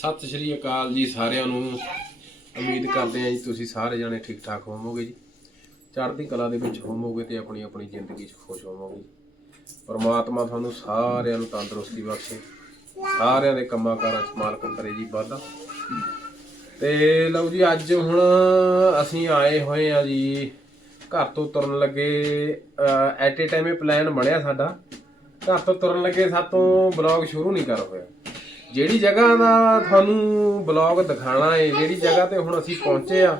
ਸਤਿ ਸ਼੍ਰੀ ਅਕਾਲ ਜੀ ਸਾਰਿਆਂ ਨੂੰ। ਉਮੀਦ ਕਰਦੇ ਹਾਂ ਜੀ ਤੁਸੀਂ ਸਾਰੇ ਜਣੇ ਠੀਕ ਠਾਕ ਹੋਵੋਗੇ ਜੀ। ਚੜ੍ਹਦੀ ਕਲਾ ਦੇ ਵਿੱਚ ਹੋਵੋਗੇ ਤੇ ਆਪਣੀ ਆਪਣੀ ਜ਼ਿੰਦਗੀ 'ਚ ਖੁਸ਼ ਹੋਵੋਗੇ ਪਰਮਾਤਮਾ ਤੁਹਾਨੂੰ ਸਾਰਿਆਂ ਨੂੰ ਤੰਦਰੁਸਤੀ ਬਖਸ਼ੇ। ਸਾਰਿਆਂ ਦੇ ਕੰਮਾਂ ਕਾਰਾਂ 'ਚ ਮਾਲਕ ਕਰੇ ਜੀ ਵਾਧਾ। ਤੇ ਲਓ ਜੀ, ਅੱਜ ਹੁਣ ਅਸੀਂ ਆਏ ਹੋਏ ਆ ਜੀ, ਘਰ ਤੋਂ ਤੁਰਨ ਲੱਗੇ ਐਟ ਏ ਟਾਈਮ ਇਹ ਪਲਾਨ ਬਣਿਆ ਸਾਡਾ। ਘਰ ਤੋਂ ਤੁਰਨ ਲੱਗੇ ਸਾਤੋਂ ਬਲੌਗ ਸ਼ੁਰੂ ਨਹੀਂ ਕਰ ਹੋਇਆ। ਜਿਹੜੀ ਜਗ੍ਹਾ ਦਾ ਤੁਹਾਨੂੰ ਬਲੌਗ ਦਿਖਾਣਾ ਹੈ ਜਿਹੜੀ ਜਗ੍ਹਾ ਤੇ ਹੁਣ ਅਸੀਂ ਪਹੁੰਚੇ ਆ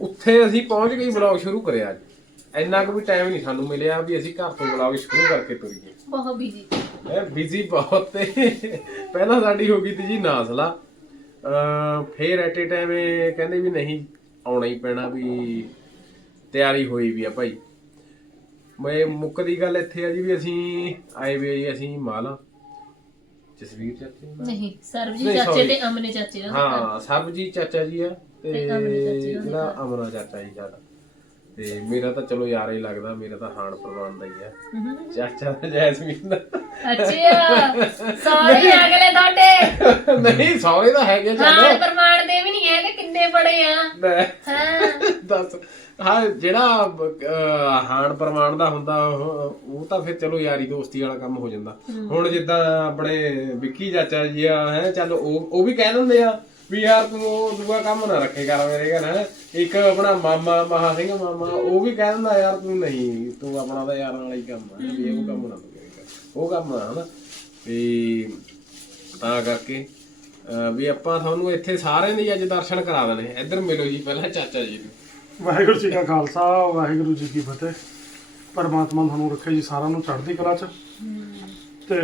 ਉੱਥੇ ਅਸੀਂ ਪਹੁੰਚ ਕੇ ਹੀ ਬਲੌਗ ਸ਼ੁਰੂ ਕਰਿਆ ਅੱਜ ਇੰਨਾ ਕੁ ਵੀ ਟਾਈਮ ਨਹੀਂ ਸਾਨੂੰ ਮਿਲਿਆ ਵੀ ਅਸੀਂ ਘਰ ਤੋਂ ਬਲੌਗ ਸ਼ੁਰੂ ਕਰਕੇ ਤੁਰੀਏ। ਬਹੁਤ ਬਿਜ਼ੀ ਇਹ ਬਿਜ਼ੀ ਬਹੁਤ ਤੇ ਪਹਿਲਾਂ ਸਾਡੀ ਹੋ ਗਈ ਤੀ ਜੀ ਨਾਸਲਾ ਅ ਫੇਰ ਐਟ ਏ ਟਾਈਮ ਇਹ ਕਹਿੰਦੇ ਵੀ ਨਹੀਂ ਆਉਣਾ ਹੀ ਪੈਣਾ ਵੀ ਤਿਆਰੀ ਹੋਈ ਵੀ ਆ ਭਾਈ। ਮੈਂ ਮੁੱਕ ਦੀ ਗੱਲ ਇੱਥੇ ਆ ਜੀ ਵੀ ਅਸੀਂ ਆਏ ਵੀ ਅਸੀਂ ਮਾਲਾ। ਜਸਵੀਰ ਚਾਚੇ? ਨਹੀਂ ਸਰਬਜੀਤ ਨਹੀਂ, ਚਾਚੇ sorry। ਤੇ ਅਮਨੇ ਚਾਚੇ ਦਾ ਹਾਂ ਸਰਬਜੀਤ ਚਾਚਾ ਜੀ ਆ ਤੇ ਤੇ ਅਮਨਾ ਚਾਚੀ ਦਾ ਜਿਹੜਾ ਅਮਨਾ ਚਾਚਾ ਜੀ ਸਾਡਾ। ਤੇ ਮੇਰਾ ਤਾਂ ਚਲੋ ਯਾਰ ਹੀ ਲੱਗਦਾ ਮੇਰਾ ਤਾਂ ਹਾਣ ਪ੍ਰਵਾਨ ਦਾ ਹੀ ਆ। ਚਾਚਾ ਤੇ ਜੈਸਮੀਨ ਦਾ। ਅੱਛਾ ਸੌਰੀ ਅਗਲੇ ਤੁਹਾਡੇ। ਨਹੀਂ ਸੌਰੇ ਤਾਂ ਹੈਗੇ ਹਾਂ ਚੱਲ ਪ੍ਰਮਾਣ ਦੇ ਵੀ ਨਹੀਂ ਹੈਗੇ ਕਿੰਨੇ ਬੜੇ ਆ। ਮੈਂ ਹਾਂ। ਦੱਸ। ਹਾਂ ਜਿਹੜਾ ਹਾਣ ਪ੍ਰਮਾਣ ਦਾ ਹੁੰਦਾ ਉਹ ਤਾਂ ਫਿਰ ਚਲੋ ਯਾਰੀ ਦੋਸਤੀ ਵਾਲਾ ਕੰਮ ਹੋ ਜਾਂਦਾ। ਹੁਣ ਜਿੱਦਾਂ ਆਪਣੇ ਵਿੱਕੀ ਚਾਚਾ ਜੀ ਆ ਹੈ ਚੱਲ ਉਹ ਉਹ ਵੀ ਕਹਿ ਦਿੰਦੇ ਆ ਵੀ ਯਾਰ ਤੂੰ ਉਹ ਦੂਆ ਕੰਮ ਨਾ ਰੱਖੇ ਕਰ ਮੇਰੇ ਘਰ ਹੈ। ਇੱਕ ਆਪਣਾ ਮਾਮਾ ਮਹਾ ਸਿੰਘ ਮਾਮਾ ਉਹ ਵੀ ਕਹਿ ਦਿੰਦਾ ਯਾਰ ਤੂੰ ਨਹੀਂ ਤੂੰ ਆਪਣਾ ਤਾਂ ਯਾਰਾਂ ਵਾਲਾ ਹੀ ਕੰਮ ਹੈ ਵੀ ਉਹ ਕੰਮ ਨਾ ਤੂੰ ਕਰ। ਉਹ ਕੰਮ ਆ ਹਨਾ। ਵੀ ਤਾਂ ਕਰਕੇ ਵੀ ਆਪਾਂ ਤੁਹਾਨੂੰ ਇੱਥੇ ਸਾਰਿਆਂ ਦੇ ਅੱਜ ਦਰਸ਼ਨ ਕਰਾ ਦੇਣੇ। ਇੱਧਰ ਮਿਲੋ ਜੀ ਪਹਿਲਾਂ ਚਾਚਾ ਜੀ ਨੂੰ। ਵਾਹਿਗੁਰੂ ਜੀ ਕਾ ਖਾਲਸਾ ਵਾਹਿਗੁਰੂ ਜੀ ਕੀ ਫਤਿਹ। ਪਰਮਾਤਮਾ ਤੁਹਾਨੂੰ ਰੱਖੇ ਜੀ ਸਾਰਿਆਂ ਨੂੰ ਚੜ੍ਹਦੀ ਕਲਾ 'ਚ। ਤੇ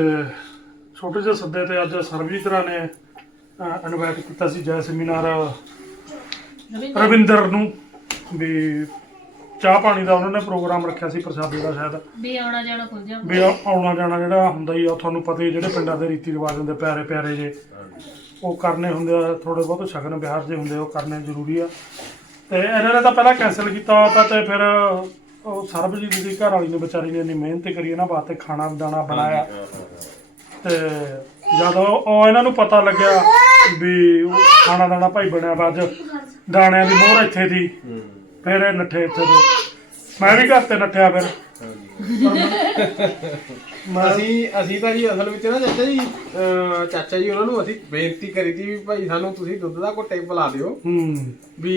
ਛੋਟੇ ਜਿਹੇ ਸੱਦੇ ਤੇ ਅੱਜ ਸਰਬਜੀਤ ਰਾ ਨੇ ਇਨਵਾਈਟ ਕੀਤਾ ਸੀ ਜੈ ਸੈਮੀਨਾਰ। ਰਵਿੰਦਰ। ਨੂੰ ਵੀ ਚਾਹ ਪਾਣੀ ਦਾ ਉਹਨਾਂ ਨੇ ਪ੍ਰੋਗਰਾਮ ਰੱਖਿਆ ਸੀ ਪ੍ਰਸ਼ਾਦੇ ਦਾ ਸ਼ਾਇਦ। ਵੀ ਆਉਣਾ ਜਾਣਾ ਖੁੱਲ ਜਾ ਵੀ ਆਉਣਾ ਜਾਣਾ ਜਿਹੜਾ ਹੁੰਦਾ ਹੀ ਆ ਤੁਹਾਨੂੰ ਪਤਾ ਹੀ ਜਿਹੜੇ ਪਿੰਡਾਂ ਦੇ ਰੀਤੀ ਰਿਵਾਜ ਹੁੰਦੇ ਪਿਆਰੇ ਪਿਆਰੇ ਜੇ। ਉਹ ਕਰਨੇ ਹੁੰਦੇ ਆ ਥੋੜੇ ਬਹੁਤ ਸ਼ਗਨ ਵਿਹਾਰ ਜੇ ਹੁੰਦੇ ਆ, ਉਹ ਕਰਨੇ ਜ਼ਰੂਰੀ ਆ। ਤੇ ਇਹਨਾਂ ਨੇ ਤਾਂ ਪਹਿਲਾਂ ਕੈਨਸਲ ਕੀਤਾ ਹੋਇਆ ਤਾਂ ਤੇ ਫਿਰ ਉਹ ਸਰਬਜੀਤ ਦੀ ਘਰ ਵਾਲੀ ਨੇ ਵਿਚਾਰੀ ਨੇ ਇੰਨੀ ਮਿਹਨਤ ਕਰੀ ਇਹਨਾਂ ਵਾਸਤੇ ਖਾਣਾ ਦਾਣਾ ਬਣਾਇਆ। ਤੇ ਜਦ ਉਹ ਇਹਨਾਂ ਨੂੰ ਪਤਾ ਲੱਗਿਆ ਵੀ ਉਹ ਖਾਣਾ ਦਾਣਾ ਭਾਈ ਬਣਿਆ ਵਾ ਅੱਜ ਦਾਣਿਆਂ ਦੀ ਮੋਹਰ ਇੱਥੇ ਦੀ। ਫਿਰ ਇਹ ਨੱਠੇ ਇੱਥੇ ਦੇ। ਮੈਂ ਵੀ ਘਰ ਤੇ ਨੱਠਿਆ ਫਿਰ। ਅਸੀਂ ਅਸੀਂ ਤਾਂ ਜੀ ਅਸਲ ਵਿੱਚ ਨਾ ਚਾਚਾ ਜੀ ਅਹ ਚਾਚਾ ਜੀ ਉਹਨਾਂ ਨੂੰ ਅਸੀਂ ਬੇਨਤੀ ਕਰੀ ਸੀ ਵੀ ਭਾਈ ਸਾਨੂੰ ਤੁਸੀਂ ਦੁੱਧ ਦਾ ਘੁੱਟੇ ਪਿਲਾ ਦਿਓ। ਹੂੰ। ਵੀ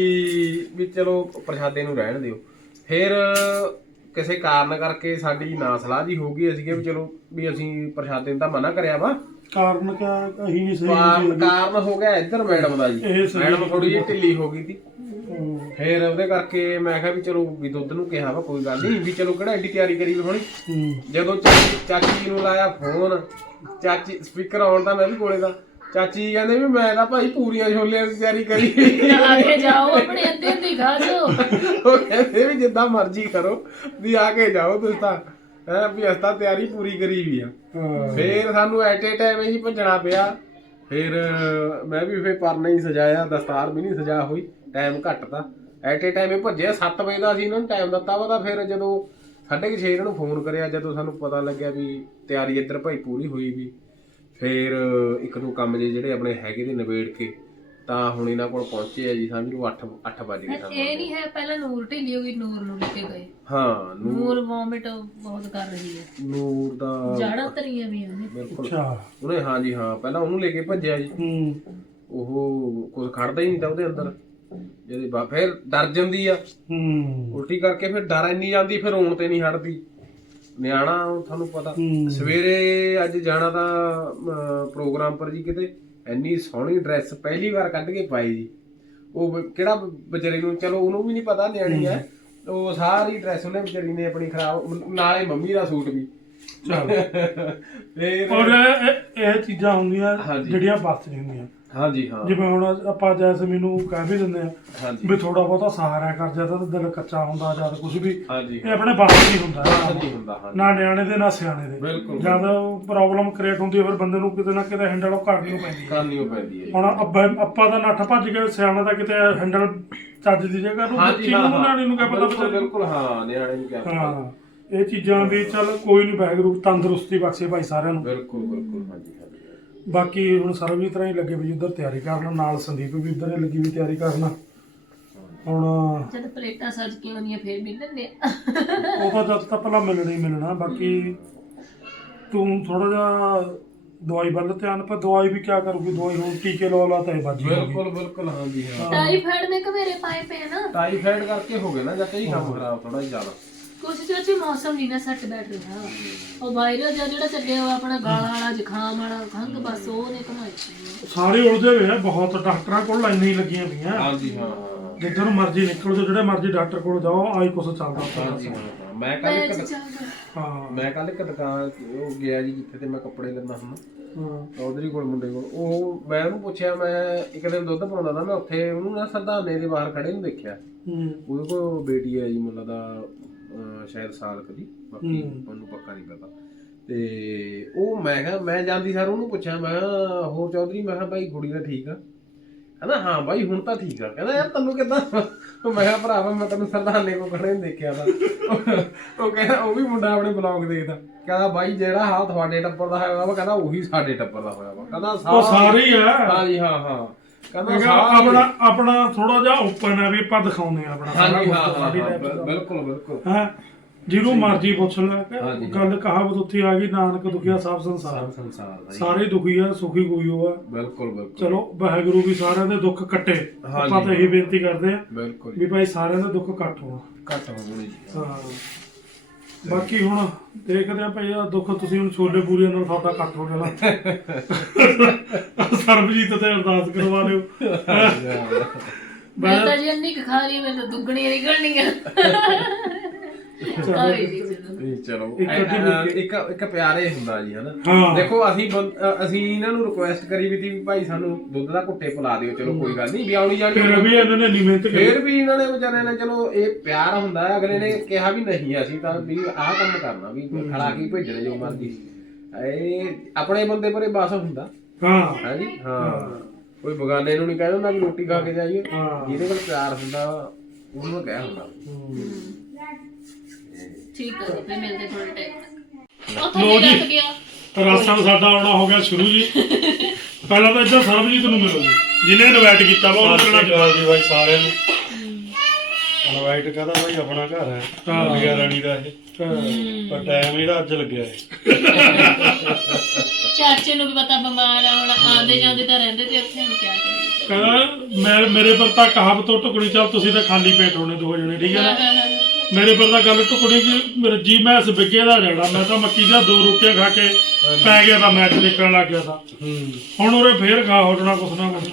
ਵੀ ਚਲੋ ਪ੍ਰਸ਼ਾਦੇ ਨੂੰ ਰਹਿਣ ਦਿਓ। ਫਿਰ ਕਿਸੇ ਕਾਰਨ ਕਰਕੇ ਸਾਡੀ ਨਾ ਸਲਾਹ ਜੀ ਹੋ ਗਈ ਅਸੀਂ ਕਿਹਾ ਵੀ ਚਲੋ ਵੀ ਅਸੀਂ ਪ੍ਰਸ਼ਾਦੇ ਨੂੰ ਤਾਂ ਮਨਾ ਕਰਿਆ ਵਾ। ਕਾਰਨ ਕਿਆ ਅਹੀ ਨਹੀਂ ਸਹੀ ਕਾਰਨ ਕਾਰਨ ਹੋ ਗਿਆ ਇੱਧਰ ਮੈਡਮ ਦਾ ਜੀ। ਇਹ ਸਹੀ ਮੈਡਮ ਥੋੜੀ ਜਿਹੀ ਢਿੱਲੀ ਹੋ ਗਈ ਸੀ। ਫਿਰ ਉਹਦੇ ਕਰਕੇ ਮੈਂ ਕਿਹਾ ਵੀ ਚਲੋ ਵੀ ਦੁੱਧ ਨੂੰ ਕਿਹਾ ਵਾ ਕੋਈ ਗੱਲ ਨਹੀਂ ਵੀ ਚਲੋ ਕਿਹੜਾ ਐਡੀ ਤਿਆਰੀ ਕਰੀ ਵੀ ਹੋਣੀ। ਜਦੋਂ ਚਾਚੀ ਚਾਚੀ ਨੂੰ ਲਾਇਆ ਫੋਨ ਚਾਚੀ ਸਪੀਕਰ ਆਉਣ ਦਾ ਮੈਂ ਵੀ ਕੋਲੇ ਦਾ ਚਾਚੀ ਕਹਿੰਦੇ ਵੀ ਮੈਂ ਤਾਂ ਭਾਈ ਪੂਰੀਆਂ ਛੋਲਿਆਂ ਦੀ ਤਿਆਰੀ ਕਰੀ। ਹੋਈ ਆ। ਆ ਕੇ ਜਾਓ ਆਪਣੇ ਅੱਧੇ ਅੱਧੀ ਖਾ ਜਾਓ ਉਹ ਕਹਿੰਦੇ ਵੀ ਜਿੱਦਾਂ ਮਰਜ਼ੀ ਕਰੋ ਵੀ ਆ ਕੇ ਜਾਓ ਤੁਸੀਂ ਤਾਂ। ਹੈ ਵੀ ਅਸਤਾ ਤਿਆਰੀ ਪੂਰੀ ਕਰੀ ਵੀ ਆ। ਫੇਰ ਸਾਨੂੰ ਐਟ ਏ ਟਾਈਮ ਹੀ ਭੱਜਣਾ ਪਿਆ। ਫਿਰ ਮੈਂ ਵੀ ਫੇਰ ਪਰਨਾ ਹੀ ਸਜਾਇਆ ਦਸਤਾਰ ਵੀ ਨਹੀਂ ਸਜਾ ਹੋਈ। ਟਾਈਮ ਘੱਟ ਤਾਂ ਐਟ ਏ ਟਾਈਮ ਹੀ ਭੱਜਿਆ 7 ਵਜੇ ਦਾ ਅਸੀਂ ਇਹਨਾਂ ਨੂੰ ਟਾਈਮ ਦਿੱਤਾ ਵਾ ਤਾਂ ਫਿਰ ਜਦੋਂ ਸਾਢੇ ਕੁ ਛੇ ਇਹਨਾਂ ਨੂੰ ਫੋਨ ਕਰਿਆ ਜਦੋਂ ਸਾਨੂੰ ਪਤਾ ਲੱਗਿਆ ਵੀ ਤਿਆਰੀ ਇੱਧਰ ਭਾਈ ਪੂਰੀ ਹੋਈ ਵੀ ਫਿਰ ਇੱਕ ਦੋ ਕੰਮ ਜੇ ਜਿਹੜੇ ਆਪਣੇ ਹੈਗੇ ਨੇ ਨਿਬੇੜ ਕੇ ਤਾਂ ਹੁਣ ਇਹਨਾਂ ਕੋਲ ਪਹੁੰਚੇ ਆ ਜੀ ਸਮਝ ਲਓ 8 8 ਵਜ ਗਏ ਸਾਨੂੰ ਇਹ ਨਹੀਂ ਹੈ ਪਹਿਲਾਂ ਨੂਰ ਢਿੱਲੀ ਹੋ ਗਈ ਨੂਰ ਨੂੰ ਲੈ ਕੇ ਗਏ। ਹਾਂ ਨੂਰ ਵੋਮਿਟ ਬਹੁਤ ਕਰ ਰਹੀ ਹੈ। ਨੂਰ ਦਾ ਜਾੜਾ ਤਰੀਆਂ ਵੀ ਉਹਨੇ ਬਿਲਕੁਲ। ਅੱਛਾ। ਉਹਨੇ ਹਾਂ ਜੀ ਹਾਂ ਪਹਿਲਾਂ ਉਹਨੂੰ ਲੈ ਕੇ ਭੱਜਿਆ ਜੀ। ਹੂੰ। ਉਹ ਕੁਝ ਖੜਦਾ ਹੀ ਨਹੀਂ ਤਾਂ ਉਹਦੇ ਅੰਦਰ। ਜਿਹਦੇ ਬਾ ਫਿਰ ਡਰ ਜਾਂਦੀ ਆ। ਹੂੰ। ਉਲਟੀ ਕਰਕੇ ਫਿਰ ਡਰ ਇੰਨੀ ਜਾਂਦੀ ਫਿਰ ਰੋਣ ਤੇ ਨਹੀਂ ਹਟਦੀ। ਨਿਆਣਾ ਤੁਹਾਨੂੰ ਪਤਾ। ਹੂੰ। ਸਵੇਰੇ ਅੱਜ ਜਾਣਾ ਤਾਂ ਅਮ, ਪ੍ਰੋਗਰਾਮ ਪਰ ਜੀ ਕਿਤੇ ਇੰਨੀ ਸੋਹਣੀ ਡਰੈਸ ਪਹਿਲੀ ਵਾਰ ਕੱਢ ਕੇ ਪਾਈ ਜੀ। ਉਹ ਬ- ਕਿਹੜਾ ਵਿਚਾਰੀ ਨੂੰ ਚਲੋ ਉਹਨੂੰ ਵੀ ਨਹੀਂ ਪਤਾ ਨਿਆਣੀ ਹੈ। ਉਹ ਸਾਰੀ ਡਰੈਸ ਉਹਨੇ ਵਿਚਾਰੀ ਨੇ ਆਪਣੀ ਖਰਾਬ ਨਾਲੇ ਮੰਮੀ ਦਾ ਸੂਟ ਵੀ। ਚਲ। ਔਰ ਇਹ- ਇਹ ਇਹ ਚੀਜ਼ਾਂ ਹੁੰਦੀਆਂ ਹਾਂਜੀ। ਜਿਹੜੀਆਂ ਬਸ ਨਹੀਂ ਹੁੰਦੀਆਂ। ਹਾਂਜੀ ਹਾਂ। ਜਿਵੇਂ ਹੁਣ ਆਪਾਂ ਜੈਸਮੀਨ ਨੂੰ ਕਹਿ ਵੀ ਦਿੰਦੇ ਆ ਹਾਂਜੀ। ਵੀ ਥੋੜਾ ਬਹੁਤਾ ਸਹਾਰਾ ਕਰ ਜਾਂਦਾ ਤਾਂ ਦਿਲ ਕੱਚਾ ਹੁੰਦਾ ਜਦ ਕੁਝ ਵੀ ਹਾਂਜੀ ਇਹ ਆਪਣੇ ਬਸ ਨਹੀਂ ਹੁੰਦਾ। ਹਾਂਜੀ ਹੁੰਦਾ ਹਾਂਜੀ। ਨਾ ਨਿਆਣੇ ਦੇ ਨਾ ਸਿਆਣੇ ਦੇ। ਬਿਲਕੁਲ। ਜਦ ਪ੍ਰੋਬਲਮ ਕ੍ਰੀਏਟ ਹੁੰਦੀ ਹੈ ਫਿਰ ਬੰਦੇ ਨੂੰ ਕਿਤੇ ਨਾ ਕਿਤੇ ਹੈਂਡਲ ਉਹ ਕਰਨੀ ਓ ਪੈਂਦੀ ਹੈ ਕਰਨੀ ਉਹ ਪੈਂਦੀ ਹੈ ਹੁਣ ਅੱਬਾ ਆਪਾਂ ਦਾ ਨੱਠ ਭੱਜ ਕੇ ਸਿਆਣਾ ਦਾ ਕਿਤੇ ਹੈਂਡਲ ਚੱਜ ਦੀ ਜਗ੍ਹਾ ਨੂੰ ਬੱਚੀ ਨੂੰ ਨਿਆਣੇ ਨੂੰ ਕਿਆ ਪਤਾ ਬਿਲਕੁਲ ਹਾਂ ਨਿਆਣੇ ਨੂੰ ਕਿਆ ਪਤਾ। ਹਾਂ ਇਹ ਚੀਜ਼ਾਂ ਵੀ ਚੱਲ ਕੋਈ ਨਹੀਂ ਵਾਹਿਗੁਰੂ ਤੰਦਰੁਸਤੀ ਬਖਸ਼ੇ ਭਾਈ ਸਾਰਿਆਂ ਨੂੰ। ਬਿਲਕੁਲ ਬਿਲਕੁਲ ਹਾਂਜੀ। ਬਾਕੀ ਹੁਣ ਵੀ ਤਰ੍ਹਾਂ ਹੀ ਲੱਗੇ ਵੀ ਉਧਰ ਤਿਆਰੀ ਕਰਨ ਨਾਲ ਸੰਦੀਪ ਵੀ ਉਧਰ ਹੀ ਲੱਗੀ ਵੀ ਤਿਆਰੀ ਕਰਨ। ਹੁਣ ਜਦ ਪਲੇਟਾਂ ਸੱਜ ਕੇ ਆਉਂਦੀਆਂ ਫੇਰ ਮਿਲਣਗੇ ਆ। ਉਹ ਤਾਂ ਜਦ ਤੱਕ ਪਹਿਲਾਂ ਮਿਲਣਾ ਹੀ ਮਿਲਣਾ ਬਾਕੀ ਤੂੰ ਥੋੜਾ ਜਿਹਾ ਦਵਾਈ ਵੱਲ ਧਿਆਨ ਪਰ ਦਵਾਈ ਵੀ ਕਿਆ ਕਰੂਗੀ ਦਵਾਈ ਹੁਣ ਟੀਕੇ ਲਵਾ ਲਾ ਤਾਂ ਇਹ ਬਾਜੀ ਬਿਲਕੁਲ ਬਿਲਕੁਲ ਹਾਂ ਜੀ ਹਾਂ। ਟਾਈਫਾਇਡ ਨੇ ਘਵੇਰੇ ਪਾਏ ਪਏ ਨਾ। ਟਾਈਫਾਇਡ ਕਰਕੇ ਹੋ ਗਿਆ ਨਾ ਜਾਂ ਕਈ ਕੰਮ ਖਰਾਬ ਥੋੜਾ ਜ਼ਿਆਦਾ। ਕੁਛ ਚਾਚੀ ਮੌਸਮ ਨਹੀਂ ਨਾ ਸੱਟ ਬੈਠ ਰਿਹਾ। ਉਹ ਵਾਇਰਸ ਆ ਜਿਹੜਾ ਚੱਲਿਆ ਹੋਇਆ ਆਪਣਾ ਗਾਲਾਂ ਵਾਲਾ ਜ਼ੁਕਾਮ ਵਾਲਾ ਖੰਘ ਬਸ ਉਹ ਨੇ ਕਮਾਈ ਸਾਰੇ ਉਲਝੇ ਹੋਏ ਆ ਬਹੁਤ ਡਾਕਟਰਾਂ ਕੋਲ ਲਾਈਨਾਂ ਹੀ ਲੱਗੀਆਂ ਪਈਆਂ। ਹਾਂ ਜੀ ਹਾਂ। ਜਿੱਧਰ ਨੂੰ ਮਰਜ਼ੀ ਨਿਕਲ ਜਾਓ ਜਿਹੜੇ ਮਰਜ਼ੀ ਡਾਕਟਰ ਕੋਲ ਜਾਓ ਆਈ ਕੁਛ ਚੱਲਦਾ ਹਾਂ ਹਾਂ ਹਾਂ। ਮੈਂ ਕੱਲ ਇੱਕ ਹਾਂ। ਮੈਂ ਕੱਲ ਇੱਕ ਦੁਕਾਨ ਉਹ ਗਿਆ ਜੀ ਜਿੱਥੇ ਤੇ ਮੈਂ ਕੱਪੜੇ ਲੈਂਦਾ ਹੁੰਦਾ ਹਾਂ। ਚੌਧਰੀ ਕੋਲ ਮੁੰਡੇ ਕੋਲ। ਉਹ ਮੈਂ ਉਹਨੂੰ ਪੁੱਛਿਆ ਮੈਂ ਇੱਕ ਦਿਨ ਦੁੱਧ ਪਾਉਂਦਾ ਤਾਂ ਮੈਂ ਉੱਥੇ ਉਹਨੂੰ ਨਾ ਸਰਦਾਨੇ ਦੇ ਬਾਹਰ ਖੜੇ ਨੂੰ ਦੇਖਿਆ। ਹੂੰ। ਉਹਦੇ ਕੋਲ ਬੇਟੀ ਹੈ ਜੀ ਮੁੱਲਾ ਦਾ ਸ਼ਾਇਦ ਸਾਲ ਕਦੀ ਬਾਕੀ। ਮੈਨੂੰ ਪੱਕਾ ਨਹੀਂ ਪਤਾ। ਤੇ ਉਹ ਮੈਂ ਕਿਹਾ ਮੈਂ ਜਾਂਦੀ ਸਾਰ ਉਹਨੂੰ ਪੁੱਛਿਆ ਮੈਂ ਹੋਰ ਚੌਧਰੀ ਮੈਂ ਕਿਹਾ ਭਾਈ ਕੁੜੀ ਦਾ ਠੀਕ ਆ। ਕਹਿੰਦਾ ਹਾਂ ਭਾਈ ਹੁਣ ਤਾਂ ਠੀਕ ਆ। ਕਹਿੰਦਾ ਯਾਰ ਤੈਨੂੰ ਕਿਦਾਂ ਮੈਂ ਕਿਹਾ ਭਰਾਵਾ ਮੈਂ ਤੈਨੂੰ ਸਰਦਾਨੇ ਕੋ ਖੜੇ ਦੇਖਿਆ ਤਾਂ। ਉਹ ਕਹਿੰਦਾ ਉਹ ਵੀ ਮੁੰਡਾ ਆਪਣੇ ਬਲੌਗ ਦੇਖਦਾ। ਕਹਿੰਦਾ ਭਾਈ ਜਿਹੜਾ ਹਾਲ ਤੁਹਾਡੇ ਟੱਬਰ ਦਾ ਹੋਇਆ ਵਾ ਕਹਿੰਦਾ ਉਹੀ ਸਾਡੇ ਟੱਬਰ ਦਾ ਹੋਇਆ ਵਾ। ਕਹਿੰਦਾ ਉਹ ਸਾਰੇ ਹੀ ਆ। ਹਾਂ ਜੀ ਹਾਂ ਹਾਂ। ਕਹਿੰਦਾ ਸਾਰੇ- ਆਪਣਾ ਆਪਣਾ ਥੋੜਾ ਜਿਹਾ ਓਪਨ ਹੈ ਵੀ ਆਪਾਂ ਦਿਖਾਉਂਦੇ ਆ ਆਪਣਾ। ਹਾਂ ਸਾਰਾ ਹਾਂ ਕੁਛ ਹਾਂ ਸਾਡੀ ਹਾਂ, life ਦਾ। ਬਿਲ- ਬਿਲਕੁਲ ਬਿਲਕੁਲ। ਹੈ? ਜਿਹਨੂੰ ਮਰਜ਼ੀ ਪੁੱਛ ਲੈ ਕਿ ਹਾਂਜੀ। ਗੱਲ ਕਹਾਵਤ ਉੱਥੇ ਆ ਗਈ ਨਾਨਕ ਦੁਖੀਆ ਸਭ ਸੰਸਾਰ। ਸਾਰਾ ਸੰਸਾਰ ਦਾ ਹੀ। ਸਾਰੇ ਦੁਖੀ ਆ ਸੁਖੀ ਕੋਈ ਹੋਆ। ਬਿਲਕੁਲ ਬਿਲਕੁਲ। ਚਲੋ ਵਾਹਿਗੁਰੂ ਵੀ ਸਾਰਿਆਂ ਦੇ ਦੁੱਖ ਕੱਟੇ। ਹਾਂਜੀ। ਆਪਾਂ ਤਾਂ ਇਹੀ ਬੇਨਤੀ ਕਰਦੇ ਆ ਬਿਲਕੁਲ। ਵੀ ਭਾਈ ਸਾਰਿਆਂ ਦੇ ਦੁੱਖ ਕੱਟ ਹੋਣ। ਘੱਟ ਹੋਣੀ ਜੀ। ਹਾਂ। ਬਾਕੀ ਹੁਣ ਦੇਖਦੇ ਆ ਭਾਈ ਆ ਦੁੱਖ ਤੁਸੀਂ ਹੁਣ ਛੋਲੇ ਪੂਰੀਆਂ ਨਾਲ ਤੁਹਾਡਾ ਕੱਟ ਹੋ ਜਾਣਾ। ਸਰਬਜੀਤ ਤੇ ਅਰਦਾਸ ਕਰਵਾ ਲਿਓ। ਮੈਂ ਤਾਂ ਜੀ ਇੰਨੀ ਕੁ ਖਾ ਲਈ ਮੈਨੂੰ ਤਾਂ ਦੁੱਗਣੀਆਂ ਨਿਕਲਣੀਆਂ। ਚਲੋ। ਨਹੀਂ ਚਲੋ। ਇੱਕ ਇੱਕ ਅੱਧੀ ਇੱਕ ਇੱਕ ਪਿਆਰੇ ਹੁੰਦਾ ਜੀ ਹਨਾ? ਹਾਂ। ਦੇਖੋ ਅਸੀਂ ਬੰ- ਅ, ਅਸੀਂ ਇਹਨਾਂ ਨੂੰ ਰਿਕੁਐਸਟ ਕਰੀ ਵੀ ਤੀ ਵੀ ਭਾਈ ਸਾਨੂੰ ਦੁੱਧ ਦਾ ਘੁੱਟੇ ਪਿਲਾ ਦਿਓ। ਚਲੋ ਕੋਈ ਗੱਲ ਨਹੀਂ ਵੀ ਆਉਣੀ ਜਾਣੀ ਫਿਰ ਵੀ ਇਹਨਾਂ ਨੇ ਨੀ ਮਿਹਨਤ ਕੀਤੀ ਫੇਰ ਵੀ ਇਹਨਾਂ ਨੇ ਵਿਚਾਰਿਆਂ ਨੇ ਚਲੋ ਇਹ ਪਿਆਰ ਹੁੰਦਾ ਹੈ। ਅਗਲੇ ਨੇ ਕਿਹਾ ਵੀ ਨਹੀਂ ਅਸੀਂ ਤਾਂ ਵੀ ਆਹ ਕੰਮ ਕਰਨਾ ਵੀ ਖੜਾ ਕੇ ਹੀ ਭੇਜਣੇ ਜੋ ਮਰਜ਼ੀ। ਇਹ ਆਪਣੇ ਬੰਦੇ ਪਰੇ ਬਸ ਹੁੰਦਾ। ਹਾਂ। ਹਾਂਜੀ ਹਾਂ। ਕੋਈ ਬਗਾਨੇ ਨੂੰ ਨਹੀਂ ਕਹਿ ਦਿੰਦਾ ਵੀ ਰੋਟੀ ਖਾ ਕੇ ਜਾਈਏ। ਹਾਂ। ਜਿਹਦੇ ਕੋਲ ਪਿਆਰ ਹੁੰਦਾ ਉਹਨੂੰ ਕਹਿ ਹੁੰਦਾ ਠੀਕ ਹੈ ਜੀ ਫਿਰ ਮਿਲਦੇ ਥੋੜੇ ਟਾਈਮ ਉਹ ਲਓ ਥੱਲੇ ਜੀ। ਲੱਗ ਗਿਆ। ਰਾਸ਼ਨ ਸਾਡਾ ਆਉਣਾ ਹੋ ਗਿਆ ਸ਼ੁਰੂ ਜੀ। ਪਹਿਲਾਂ ਤਾਂ ਇੱਧਰ ਸਰਬਜੀਤ ਨੂੰ ਮਿਲੋ ਜੀ ਜਿਹਨੇ ਇਨਵਾਈਟ ਕੀਤਾ ਵਾ ਉਹਨੂੰ ਸਤਿ ਜੀ ਬਾਈ ਸਾਰਿਆਂ ਨੂੰ। ਇਨਵਾਈਟ ਕਹਦਾ ਬਾਈ? ਆਪਣਾ ਘਰ ਹੈ। ਹਾਂ। ਦੁਰਗਾ ਰਾਣੀ ਦਾ ਇਹ। ਪਰ ਟਾਈਮ ਇਹਦਾ ਅੱਜ ਲੱਗਿਆ ਹੈ। ਚਾਚੇ ਨੂੰ ਵੀ ਪਤਾ ਬਿਮਾਰ ਆ ਹੁਣ ਆਂਦੇ ਜਾਂਦੇ ਤਾਂ ਰਹਿੰਦੇ ਤੇ ਉੱਥੇ ਹੁਣ ਕਿਆ ਕਰੀਏ। ਕਹਿੰਦਾ ਮੈਂ ਮੇਰੇ ਪਰ ਤਾਂ ਕਹਾਵਤ ਤੋਂ ਟੁਕੜੀ ਚੱਲ ਤੁਸੀਂ ਤਾਂ ਖਾਲੀ ਪੇਟ ਹੋਣੇ ਦੋ ਜਣੇ ਠੀਕ ਹੈ ਨਾ? ਮੇਰੇ ਪਰ ਤਾਂ ਗੱਲ ਟੁਕੜੀ ਕਿ ਮੇਰੇ ਜੀ ਮੈਂ ਇਸ ਵਿਗੇ ਦਾ ਜਾਣਾ ਮੈਂ ਤਾਂ ਮੱਕੀ ਦੀਆਂ ਦੋ ਰੋਟੀਆਂ ਖਾ ਕੇ ਪੈ ਗਿਆ ਤਾਂ ਮੈਚ ਦੇਖਣ ਲੱਗ ਗਿਆ ਤਾਂ। ਹੁਣ ਉਹਰੇ ਫੇਰ ਖਾ ਹੋ ਜਾਣਾ ਕੁਛ ਨਾ ਕੁਛ।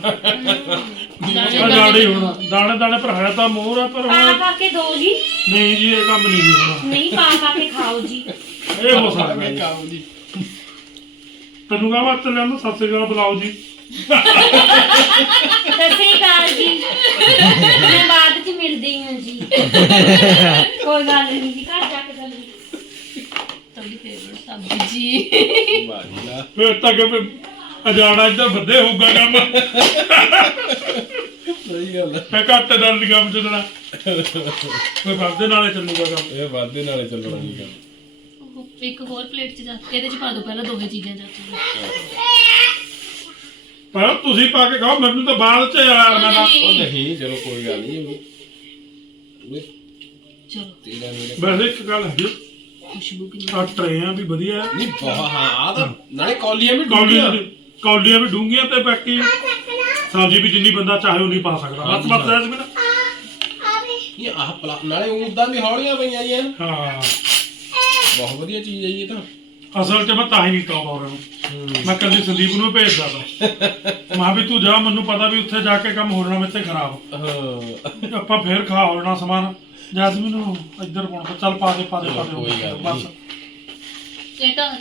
ਜਾੜੀ ਹੋਣਾ। ਦਾਣੇ ਦਾਣੇ ਪਰ ਹੈ ਤਾਂ ਮੋਹਰ ਆ ਪਰ ਪਾ ਹੁਣ ਪਾ ਕੇ ਦੋ ਜੀ। ਨਹੀਂ ਜੀ ਇਹ ਕੰਮ ਨਹੀਂ ਜੀ ਹੋਣਾ। ਨਹੀਂ ਪਾ ਪਾ ਕੇ ਖਾਓ ਜੀ। ਇਹ ਹੋ ਸਕਦਾ ਜੀ। ਤੈਨੂੰ ਕਹਾਂ ਮੈਂ ਚੱਲਿਆ ਨੂੰ ਸਤਿ ਸ੍ਰੀ ਅਕਾਲ ਬੁਲਾਓ ਜੀ। ਸਤਿ ਸ੍ਰੀ ਅਕਾਲ ਜੀ। ਮੈਂ ਬਾਅਦ ਚ ਮਿਲਦੀ ਹਾਂ ਜੀ। ਕੋਈ ਗੱਲ ਨਹੀਂ ਜੀ ਘਰ ਜਾ ਕੇ ਗੱਲ ਤੁਹਾਡੀ ਫੇਵਰਟ ਸਬਜ਼ੀ ਜੀ। ਫਿਰ ਤੱਕ ਅਜਾੜਾ ਇੱਧਰ ਵੱਧੇ ਹੋਊਗਾ ਕੰਮ। ਸਹੀ ਗੱਲ ਫੇ ਘੱਟ ਨਾਲ ਦੀ ਕੰਮ ਚੱਲਣਾ ਫੇ ਵੱਧਦੇ ਨਾਲੇ ਚੱਲੂਗਾ ਕੰਮ। ਇਹ ਵਾਦੇ ਨਾਲੇ ਚੱਲਣਾ ਜੀ ਗੱਲ ਉਹ ਇੱਕ ਹੋਰ ਪਲੇਟ ਚ ਜਾ ਇਹਦੇ ਚ ਪਾ ਦਿਓ ਪਹਿਲਾਂ ਦੋਵੇਂ ਚੀਜ਼ਾਂ ਚਾਚੀ ਪਰ ਤੁਸੀਂ ਪਾ ਕੇ ਖਾਓ ਮੈਨੂੰ ਤਾਂ ਬਾਅਦ ਚ ਯਾਰ ਮੈਂ ਤਾਂ ਉਹ ਨਹੀਂ ਚਲੋ ਕੋਈ ਗੱਲ ਨਹੀਂ ਉਹ ਚਲੋ। ਤੇਰਾ ਮੇਰੇ ਵੈਸੇ ਇੱਕ ਗੱਲ ਹੈ ਖੁਸ਼ਬੂ ਕਿੰਨੀ ਆ ਟਰੇਆਂ ਵੀ ਵਧੀਆ ਹੈ। ਨਹੀਂ ਬਹੁਤ ਹਾਂ ਆ ਤਾਂ ਨਾਲੇ ਕੌਲੀਆਂ ਵੀ ਕੌਲੀਆਂ ਡੂੰਘੀਆਂ ਵੀ- ਕੌਲੀਆਂ ਵੀ ਡੂੰਘੀਆਂ ਤੇ ਬਾਕੀ ਸਬਜ਼ੀ ਵੀ ਜਿੰਨੀ ਬੰਦਾ ਚਾਹੇ ਉਨੀ ਪਾ ਸਕਦਾ। ਬਸ ਬਸ ਐਸ ਬਿਨਾ ਇਹ ਆਹ ਪਲਾ ਨਾਲੇ ਉਦਾਂ ਵੀ ਹੌਲੀਆਂ ਪਈਆਂ ਜੀ ਇਹਨ ਹਾਂ। ਬਹੁਤ ਵਧੀਆ ਚੀਜ਼ ਹੈ ਜੀ ਇਹ ਤਾਂ। ਅਸਲ 'ਚ ਮੈਂ ਤਾਂ ਹੀ ਨਹੀਂ ਉਹਨਾਂ ਨੂੰ ਮੈਂ ਕੱਲੀ ਸੰਦੀਪ ਨੂੰ ਭੇਜਦਾ ਤਾ। ਮਾਂ ਵੀ ਤੂੰ ਜਾ ਮੈਨੂੰ ਪਤਾ ਵੀ ਉੱਥੇ ਜਾ ਕੇ ਕੰਮ ਹੋ ਜਾਣਾ ਮੇਤੇ ਖਰਾਬ ਹਾਂ। ਆਪਾਂ ਫੇਰ ਖਾ ਹੋ ਜਾਣਾ ਸਮਾਨ। ਜੈਸਮੀਨ ਨੂੰ ਇੱਧਰ ਪਾਉਣਾ ਚੱਲ ਪਾ ਦੇ ਪਾ ਦੇ ਪਾ ਦੇ ਬਸ। ਤਾਂ ਹੋ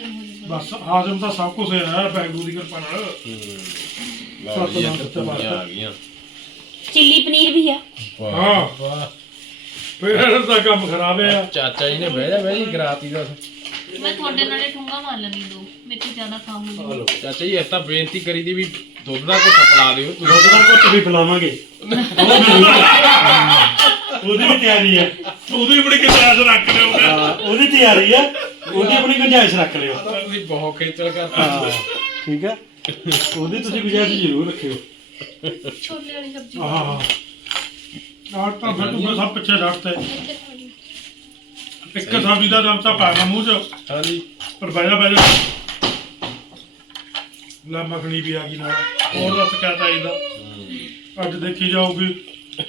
ਬਸ ਹਾਜ਼ਮ ਤਾਂ ਸਭ ਕੁਝ ਹੈ ਬੈਗੂ ਦੀ ਕਿਰਪਾ ਨਾਲ। ਚਿੱਲੀ ਪਨੀਰ ਵੀ ਆ। ਵਾਹ। ਹਾਂ। ਵਾਹ ਫੇਰ ਇਹਦਾ ਕੰਮ ਖਰਾਬ ਹੈ ਚਾਚਾ ਜੀ ਨੇ ਬਹਿ ਜਾ ਬਹਿ ਜੀ ਗਰਾਤੀ ਦਾ। ਮੈਂ ਤੁਹਾਡੇ ਨਾਲੇ ਠੁੰਗਾ ਮਾਰ ਲੈਣੀ ਦੋ। ਮੇਰੇ ਤੋਂ ਜ਼ਿਆਦਾ ਕੰਮ ਨਹੀਂ। ਚਾਚਾ ਜੀ ਇਸ ਤਾਂ ਬੇਨਤੀ ਕਰੀ ਦੀ ਵੀ ਦੁੱਧ ਦਾ ਕੁਛ ਪਿਲਾ ਦਿਓ। ਤੁਸੀਂ ਦੁੱਧ ਦਾ ਘੁੱਟ ਵੀ ਪਿਲਾਵਾਂਗੇ। ਉਹਦੀ ਵੀ ਤਿਆਰੀ ਹੈ ਉਹਦੀ ਬੜੀ ਕਿਤਾਬ ਰੱਖ ਲਿਓ। ਹਾਂ, ਉਹਦੀ ਤਿਆਰੀ ਹੈ ਉਹਦੀ ਆਪਣੀ ਗੁੰਜਾਇਸ਼ ਰੱਖ ਲਿਓ। ਤੁਸੀਂ ਬਹੁਤ ਖੇਚਲ ਕਰਦੇ। ਹਾਂ ਠੀਕ ਹੈ ਉਹਦੀ ਤੁਸੀਂ ਗੁਜਾਇਸ਼ ਜ਼ਰੂਰ ਰੱਖਿਓ। ਛੋਲੇ ਵਾਲੀ ਸਬਜ਼ੀ। ਹਾਂ ਹਾਂ। ਆਹ ਤਾਂ ਬਟੂ ਸਭ ਪਿੱਛੇ ਰੱਖਤੇ ਇੱਕ ਸਬਜ਼ੀ ਦਾ ਨਾਮ ਤਾਂ ਪਾਣਾ ਮੂੰਹ ਚ। ਹਾਂਜੀ। ਪਰ ਬੈਜਾ ਬੈਜਾ ਲੈ ਮੱਖਣੀ ਵੀ ਆ ਗਈ ਨਾਲ। ਹੋਰ ਦੱਸ ਕਿਆ ਚਾਹੀਦਾ? ਅੱਜ ਦੇਖੀ ਜਾਊਗੀ।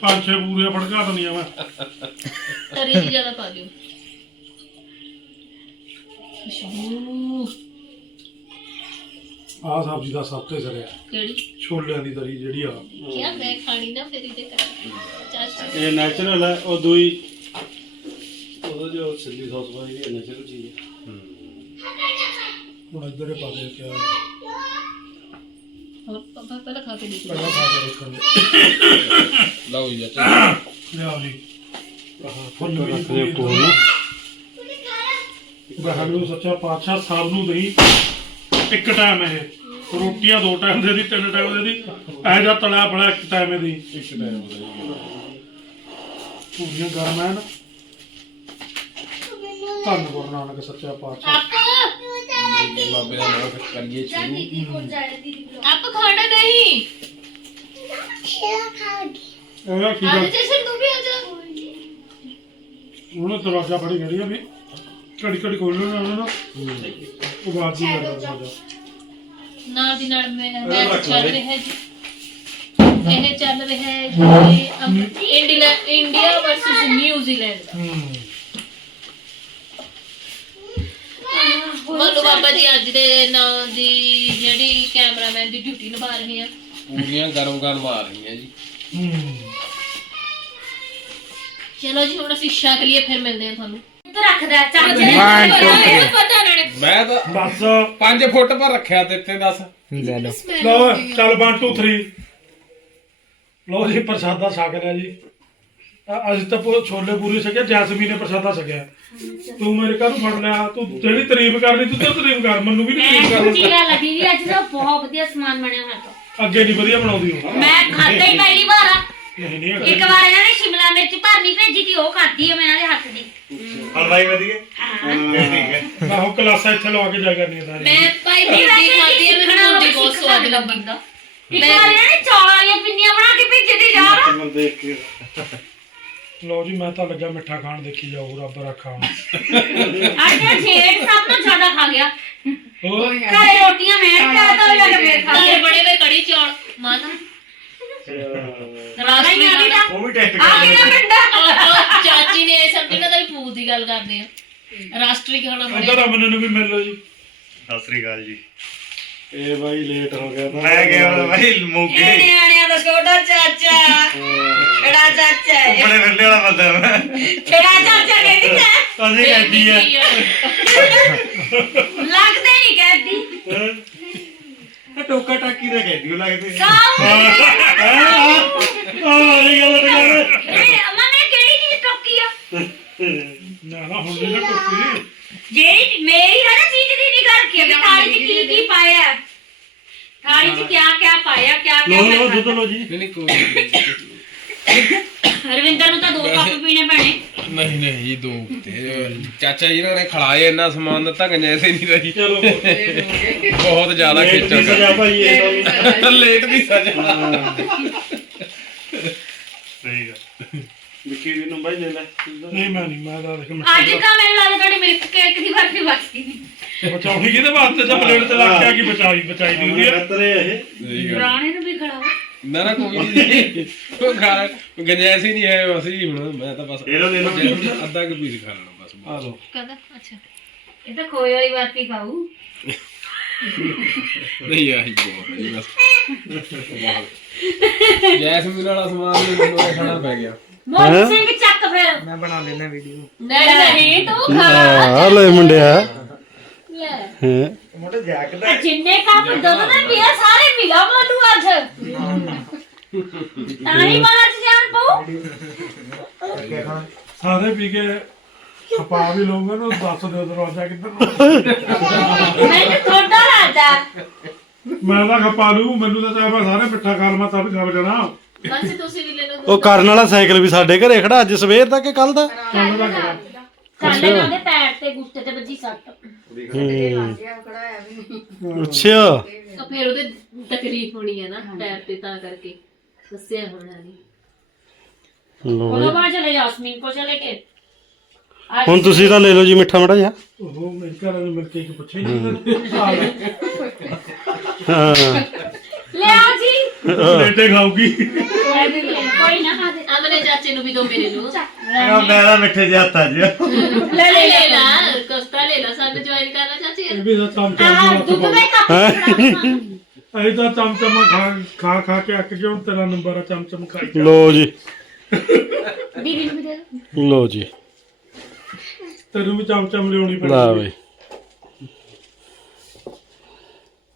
ਪੰਜ ਛੇ ਪੂਰੀਆਂ ਫੜਕਾ ਦਨੀਆਂ ਮੈਂ। ਤਰੀ ਜੀ ਜ਼ਿਆਦਾ ਪਾ ਦਿਓ। ਖੁਸ਼ਬੂ ਆਹ ਸਬਜ਼ੀ ਦਾ ਸਭ ਤੋਂ ਸਰਿਆ। ਕਿਹੜੀ? ਛੋਲਿਆਂ ਦੀ ਤਰੀ ਜਿਹੜੀ ਆ। ਕਿਆ ਮੈਂ ਖਾਣੀ ਨਾ ਫਿਰ ਇਹਦੇ ਕਰ ਚਾਚਾ ਇਹ ਨੈਚੁਰਲ ਹੈ ਉਹ ਦੂਈ ਉਹਦਾ ਜੋ ਚਿੱਲੀ ਸੌਸ ਵਾਲੀ ਹੈ ਨੈਚੁਰਲ ਚੀਜ਼ ਹੈ। ਹੁਣ ਇੱਧਰ ਹੀ ਪਾ ਦੇ ਕਿਆ ਹੋਰ ਪਾਪਾ ਪਹਿਲਾਂ ਖਾ ਕੇ ਦੇਖ ਪਹਿਲਾਂ ਖਾ ਕੇ ਦੇਖਾਂਗੇ। ਲਓ ਜੀ ਚਾਚਾ ਲਿਆਓ ਜੀ। ਆਹ ਫੁੱਲ ਵੀ ਰੱਖ ਦੇ ਕੋਲ ਨਾ। ਸੱਚਾ ਪਾਤਸ਼ਾਹ ਸਭ ਨੂੰ ਦੇਈ। ਇੱਕ ਟਾਈਮ ਇਹ। ਰੋਟੀਆਂ ਦੋ ਟਾਈਮ ਦੇ ਦੀ ਤਿੰਨ ਟਾਈਮ ਦੇ ਦੀ। ਇਹ ਜਾ ਤਲਿਆ ਬੜਾ ਇੱਕ ਟਾਈਮ ਦੀ ਇੱਕ ਟਾਈਮ ਦਾ ਪੂਰੀਆਂ ਗਰਮ ਐਨ। ਧੰਨ ਗੁਰੂ ਨਾਨਕ ਸੱਚਾ ਪਾਤਸ਼ਾਹ। ਬਾਬੇ ਦਾ ਨਾਮ ਕਰੀਏ ਸ਼ੁਰੂ ਆਪ ਖਾਣਾ ਨਹੀਂ। ਇਹ ਕੀ ਅੱਜ ਗੱਲ? ਜਸ਼ਨ ਤੂੰ ਵੀ ਆ ਜਾ। ਉਹਨੇ ਦਰਵਾਜ਼ਾ ਫੜੀ ਖੜੀ ਆ ਵੀ ਘੜੀ ਘੜੀ ਖੋਲਣਾ ਨਾ ਉਹਨਾਂ ਨੂੰ। ਉਹ ਬਾਅਦ ਹੀ ਕਰਦਾ ਦਰਵਾਜ਼ਾ। ਨਾਲ ਦੀ ਨਾਲ ਮੈਂ ਮੈਂ ਚੱਲ ਰਿਹਾ ਜੀ। ਇਹ ਚੱਲ ਰਿਹਾ ਹੈ। ਜੀ ਅਮ- India India versus New Zealand ਹੂੰ। ਮੋਨੂ ਬਾਬਾ ਜੀ ਅੱਜ ਦੇ ਨਾਂ ਦੀ ਜਿਹੜੀ ਕੈਮਰਾਮੈਨ ਦੀ ਡਿਊਟੀ ਨਿਭਾ ਰਹੇ ਆ। ਪੂਰੀਆਂ ਗਰਮ ਗਰਮ ਆ ਰਹੀਆਂ ਜੀ। ਚਲੋ ਜੀ ਹੁਣ ਅਸੀਂ ਛਕ ਲਈਏ ਫਿਰ ਮਿਲਦੇ ਆ ਤੁਹਾਨੂੰ। ਰੱਖਦਾ ਪਤਾ ਨਾ ਮੈਂ ਤਾਂ ਬਸ। 5 ਫੁੱਟ ਪਰ ਰੱਖਿਆ ਤੇ ਇੱਥੇ ਦੱਸ। ਲਓ। ਚੱਲ 1 2 3 ਲਓ ਜੀ ਪ੍ਰਸ਼ਾਦਾ ਛਕ ਲਿਆ ਜੀ। ਅੱਜ ਤਾਂ ਛੋਲੇ ਪੂਰੀ ਛਕਿਆ ਜੈਸਮੀਨ ਨੇ ਪ੍ਰਸ਼ਾਦਾ ਛਕਿਆ। ਤੂੰ ਮੇਰੇ ਘਰ ਨੂੰ ਫੜ ਲਿਆ ਤੂੰ ਜਿਹੜੀ ਤਾਰੀਫ ਕਰਨੀ ਤੂੰ ਤਾਂ ਤਾਰੀਫ ਕਰ ਮੈਨੂੰ ਵੀ ਨਹੀਂ ਮੈਂ ਤਾਰੀਫ ਸੱਚੀ ਕਰਨੀ। ਗੱਲ ਲੱਗੀ ਜੀ ਅੱਜ ਤਾਂ ਬਹੁਤ ਵਧੀਆ ਸਮਾਨ ਬਣਿਆ ਹੋਇਆ ਤਾਂ। ਅੱਗੇ ਨਹੀਂ ਵਧੀਆ ਬਣਾਉਂਦੀ ਉਹ। ਮੈਂ ਖਾਧਾ ਹੀ ਪਹਿਲੀ ਵਾਰ। ਆ ਨਹੀਂ ਨਹੀਂ ਇੱਕ ਵਾਰ ਇਹਨਾਂ ਨੇ ਸ਼ਿਮਲਾ ਮਿਰਚ ਭਰਨੀ ਭੇਜੀ ਤੀ ਉਹ ਖਾਧੀ ਆ ਮੈਂ ਇਹਨਾਂ ਦੇ ਹੱਥ ਦੀ। ਹਲਵਾਈ ਵਧੀਆ? ਮੈਂ ਉਹ ਕਲਾਸਾਂ ਇੱਥੇ ਲਵਾ ਕੇ ਜਾ ਕਰਨੀ ਸਾਰੀ ਮੈਂ ਭਾਈ ਵੈਸੇ ਖਾਦੀ ਹੈ ਮੈਨੂੰ ਬਹੁਤ ਸਵਾਦ ਲੱਗਦੀ। ਇੱਕ ਵਾਰ ਇਹਨਾਂ ਨੇ ਚੌਲਾਂ ਵਾਲੀਆਂ ਪਿੰਨੀਆਂ ਬਣਾ ਕੇ ਭੇਜੀ ਤੀ ਯਾਰ। ਮੈਂ ਦੇਖ ਕੇ ਲਓ ਜੀ ਮੈਂ ਤਾਂ ਲੱਗਾ ਮਿੱਠਾ ਖਾਣ ਦੇਖੀ ਜਾਊ ਰੱਬ ਰੱਖਾ ਤਾਂ ਛੇੜ ਸਭ ਤੋਂ ਜ਼ਿਆਦਾ ਖਾ ਗਿਆ। ਹੋਰ? ਘਰੇ ਰੋਟੀਆਂ ਮੈਂ ਕਿਹਾ ਤਾਂ ਕੇ ਫੇਰ ਖਾ ਬੜੇ ਵੇ ਕੜੀ ਚੌਲ ਮਾਤਾ ਰਾਣਾ ਹੀ ਆ ਬੇਟਾ ਉਹ ਵੀ ਟੈਸਟ ਆ ਕਿਹੜਾ ਪਿੰਡਾ ਚਾਚੀ ਨੇ ਸਮਝੀ ਨਾ ਤਾਂ ਫੂਡ ਦੀ ਗੱਲ ਕਰਦੇ ਆ। ਰਾਸ਼ਟਰੀ ਖਾਣਾ ਉਧਰ ਬਣਿਆ ਅਮਨ ਨੂੰ ਵੀ ਮਿਲ ਲਓ ਜੀ। ਸਤਿ ਸ੍ਰੀ ਅਕਾਲ ਜੀ। ਇਹ ਬਾਈ ਲੇਟ ਹੋ ਗਿਆ ਤਾਂ। ਮੈਂ ਗਿਆ ਭਾਈ ਇਹ ਮੋਗੇ ਨਿਆਣਿਆਂ ਦਾ ਛੋਟਾ ਚਾਚਾ। ਕਿਹੜਾ ਚਾਚਾ ਹੈ। ਬੜੇ ਵੇਲੇ ਵਾਲਾ ਬੰਦਾ ਮੈਂ। ਕਿਹੜਾ ਚਾਚਾ ਕਹਿੰਦੀ ਅਸੀਂ ਕਹਿੰਦੀ ਆ ਲੱਗਦੇ ਨਹੀਂ ਕਹਿੰਦੀ। ਟੋਕਾ ਟਾਕੀ ਦਾ ਕਹਿੰਦੀ ਉਹ ਲੱਗਦੇ ਆਹ ਇਹ ਗੱਲ ਇਹ ਅਮਾ ਨੇ ਕਿਹੜੀ ਚੀਜ਼ ਟੋਕੀ ਆ? ਨਾ ਨਾ ਹੁਣ ਨਹੀਂ ਨਾ ਟੁੱਟੀ ਜਿਹੜੀ ਮੇਰੀ ਹੈ ਨਾ ਚੀਜ਼ ਦੀ ਨਿਗਾਹ ਰੱਖੀ ਵੀ ਥਾਲੀ 'ਚ ਕੀ ਕੀ ਪਾਇਆ ਹੈ। ਥਾਲੀ 'ਚ ਕਿਆ ਕਿਆ ਪਾਇਆ ਕਿਆ ਕਿਆ ਲੋ ਲੋ ਮੈਂ ਜੀ। ਨਹੀਂ ਨਹੀਂ ਕੋਈ ਨਹੀਂ। ਰਵਿੰਦਰ ਨੂੰ ਤਾਂ ਦੋ ਕੱਪ ਪੀਣੇ ਪੈਣੇ। ਨਹੀਂ ਨਹੀਂ ਜੀ ਦੋ ਤੇ ਚਾਚਾ ਜੀ ਨੇ ਖਿਲਾਏ ਇੰਨਾ ਸਮਾਨ ਦਿੱਤਾ ਗੰਜੈਸੇ ਨਹੀਂ ਰਹੀ। ਚਲੋ ਬਹੁਤ। ਜ਼ਿਆਦਾ ਲੇਟ ਖੇਚਲ ਦੀ ਸਜ਼ਾ ਭਾਈ ਇਹ ਤਾਂ ਲੇਟ ਦੀ ਸਜ਼ਾ। ਸਹੀ ਗੱਲ। ਵਿੱਕੀ ਵੀ ਨੂੰ ਬਾਈ ਲੈ ਲੈ। ਨਹੀਂ ਮੈਂ ਨਹੀਂ ਮੈਂ ਤਾਂ ਦੇਖ ਅੱਜ ਮਿੱਠਾ ਤਾਂ ਮੈਨੂੰ ਲੱਗਦਾ ਤੁਹਾਡੀ ਮਿਲਕ ਕੇਕ ਦੀ ਵਾਰੀ ਬਚਦੀ ਨਹੀਂ। ਬਚਾਉਣੀ ਕਿਹਦੇ ਵਾਸਤੇ? ਤਾਂ ਪਲੇਟ ਤੇ ਲੱਗ ਕੇ ਆ ਕੀ ਬਚਾਈ ਬਚਾਈ ਦੀ ਹੁੰਦੀ ਆ। ਬਤਰੇ ਇਹ ਸਹੀ ਗੱਲ। ਪੁਰਾਣੇ ਨੂੰ ਵੀ ਖੜਾਓ ਨਾ ਨਾ ਕੋਈ ਨਹੀਂ ਉਹ ਖਾ ਗੰਜੈਸ ਹੀ ਨਹੀਂ ਹੈ ਅਸੀਂ ਹੁਣ। ਮੈਂ ਤਾਂ ਬਸ ਲੈ ਲਓ, ਲੈ ਲਓ। ਅੱਧਾ ਕੁ ਪੀਸ ਖਾ ਲੈਣਾ ਬਸ। ਆ ਲੋ ਕਹਦਾ ਅੱਛਾ। ਇਹ ਤਾਂ ਖੋਏ ਵਾਲੀ ਬਰਫੀ ਖਾਊ। ਨਹੀਂ ਆਹੀ ਬਹੁਤ ਹੈ ਜੀ ਬਸ। ਜੈਸਮੀਨ ਵਾਲਾ ਸਮਾਨ ਵੀ ਮੈਨੂੰ ਖਾਣਾ ਪੈ ਗਿਆ। ਮੋਹਨ ਸਿੰਘ ਚੱਕ ਫਿਰ। ਨਹੀਂ ਨਹੀਂ ਤੂੰ ਖਾ। ਆ ਲੈ ਮੁੰਡਿਆ। ਲੈ। ਹੈ? ਆ। ਜਿੰਨੇ ਕੱਪ ਦੁੱਧ ਦੇ ਪੀਆ ਸਾਰੇ ਮਿਲਾ ਮਾਲੂ ਅੱਜ ਤਾਂ ਹੀ ਮਾਰ ਚ ਜਾਣ ਪਊ। ਸਾਰੇ ਪੀ ਕੇ ਖਪਾ ਵੀ ਲਊਗਾ ਨਾ ਦੱਸ ਦਿਓ ਦਰਵਾਜ਼ਾ ਕਿੱਧਰ ਨੂੰ। ਮੈਨੂੰ ਥੋੜਾ ਲੱਗਦਾ। ਮੈਂ ਤਾਂ ਖਪਾ ਲੂ ਮੈਨੂੰ ਤਾਂ ਚਾਹੇ ਮੈਂ ਸਾਰੇ ਮਿੱਠਾ ਖਾ ਲਵਾਂ ਤਾਂ ਵੀ ਖਾ ਜਾਣਾ। ਬਸ ਤੁਸੀਂ ਵੀ ਲੈ ਲਓ ਉਹ ਕਰਨ ਵਾਲਾ ਸਾਈਕਲ ਵੀ ਸਾਡੇ ਘਰੇ ਖੜਾ ਅੱਜ ਸਵੇਰ ਦਾ ਕਿ ਕੱਲ ਦਾ? ਚੱਲ ਦਾ ਕਰਾਂ ਕਾਲੇ ਨਾਲ ਦੇ ਪੈਰ ਤੇ ਗੁੱਟੇ ਤੇ ਵੱਜੀ ਸੱਟ। ਅੱਛਾ। ਤਾਂ ਫਿਰ ਉਹਦੇ ਤਕਲੀਫ ਹੋਣੀ ਹੈ ਨਾ ਪੈਰ ਤੇ ਤਾਂ ਕਰਕੇ। ਦੱਸਿਆ ਹੋਣਾ ਨਹੀਂ ਲੋ ਉਹਦੇ ਬਾਅਦ ਚਲੇ ਜਾਸਮੀਨ ਕੋ ਚਲੇ ਕੇ। ਹੁਣ ਤੁਸੀਂ ਤਾਂ ਲੈ ਲਓ ਜੀ ਮਿੱਠਾ ਮੜਾ ਜਾ ਉਹ ਮੇਰੇ ਘਰ ਵਾਲੇ ਮਿਲ ਕੇ ਇੱਕ ਪੁੱਛੇ ਜੀ ਆ ਲੈ ਹਾਂ। ਲਿਆ ਜੀ। ਬੇਟੇ ਖਾਊਗੀ। ਕੋਈ ਨਾ। ਖਾ ਦੇ ਅਮਨੇ ਚਾਚੇ ਨੂੰ ਵੀ ਦੋ ਮੇਰੇ ਨੂੰ। ਮੈਂ ਤਾਂ ਮਿੱਠੇ ਜਿਹੇ ਹੱਥਾਂ 'ਚ। ਲੈ ਲੈ ਲੈ ਲਾ। ਕਸਤਾ ਲੈ ਲਾ ਸਾਨੂੰ ਜੁਆਇਨ ਕਰਨਾ ਚਾਚੀ। ਇਹ ਵੀ ਤਾਂ ਚਮਚਾ ਆਹ ਨੂੰ ਦੁੱਧ ਦੇ ਕੱਪ ਫੜਾ ਅਸੀਂ ਤਾਂ ਚਮਚਮ ਖਾ ਖਾ ਖਾ ਕੇ ਅੱਕ ਗਏ ਹੁਣ ਤੇਰਾ ਨੰਬਰ ਆ ਚਮਚਮ ਖਾਈ ਜਾ। ਲੋ ਜੀ। ਦੀਦੀ ਨੂੰ ਵੀ ਦੇ ਦਿਓ। ਲੋ ਜੀ। ਤੈਨੂੰ ਵੀ ਚਮਚਮ ਲਿਆਉਣੀ ਲਾ ਬਈ।